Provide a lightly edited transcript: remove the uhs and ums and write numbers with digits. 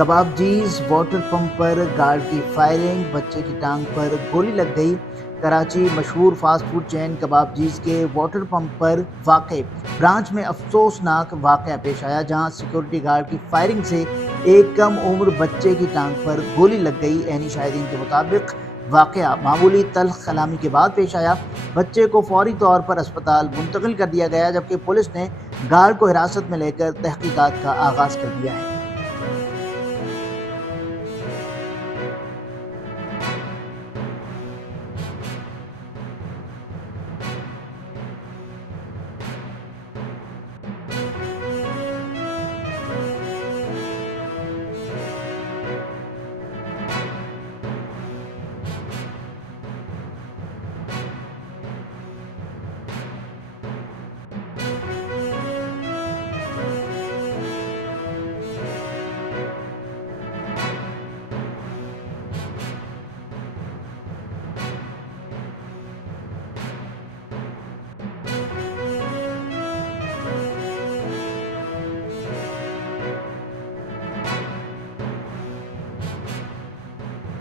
कबाबजीज water pump पर guard की firing, बच्चे की टांग पर गोली लग गई। कराची मशहूर फास्ट फूड चेन कबाबजीज के वाटर पंप पर वाक़े ब्रांच में अफसोसनाक वाक़या पेश आया, जहां सिक्योरिटी गार्ड की फायरिंग से एक कम उम्र बच्चे की टांग पर गोली लग गई। एनी शाहिदीन के मुताबिक वाक़या मामूली तल्ख कलामी के बाद पेश आया। बच्चे को फौरी तौर पर अस्पताल मुंतकिल कर दिया गया, जबकि पुलिस ने गार्ड को हिरासत में लेकर तहकीकात का आगाज़ कर दिया है।